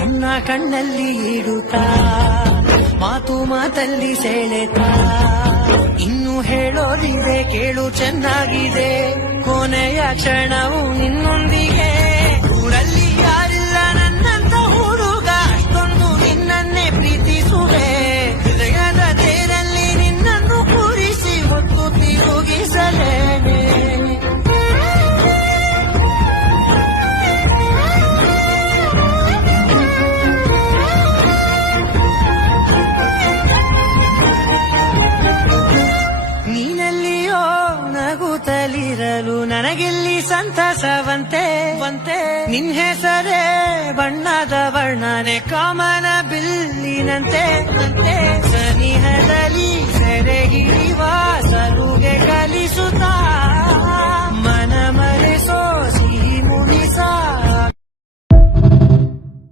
ಕಣ್ಣ ಕಣ್ಣಲ್ಲಿ ಇಡುತ್ತಾ ಮಾತು ಮಾತಲ್ಲಿ ಸೆಳೆತ ಇನ್ನು ಹೇಳೋದಿದೆ ಕೇಳು ಚೆನ್ನಾಗಿದೆ ಕೊನೆಯ ಕ್ಷಣವು ನಿನ್ನೊಂದಿಗೆ ಊರಲ್ಲಿ ಯಾರಿಲ್ಲ ನನ್ನಂತ ಹುಡುಗ ಅಷ್ಟೊಂದು ನಿನ್ನನ್ನೇ ಪ್ರೀತಿಸುವೆ ಹೃದಯದ ತೇರಲ್ಲಿ ನಿನ್ನನ್ನು ಕೂರಿಸಿ ಹೊತ್ತು ತಿರುಗಿಸಲೇನೆ ನೀನೆಲ್ಲಿಯೋ ನಗುತ್ತಲಿರಲು ನನಗೆಲ್ಲಿ ಸಂತಸವಂತೆ ನಿನ್ ಹೆಸರೇ ಬಣ್ಣದ ವರ್ಣನೆ ಕಾಮನ ಬಿಲ್ಲಿನಂತೆ ಸನಿಹದಲ್ಲಿ ಸೆರೆ ಹಿಡಿಯುವ ಸಲುಗೆ ಕಲಿಸುತ್ತಾ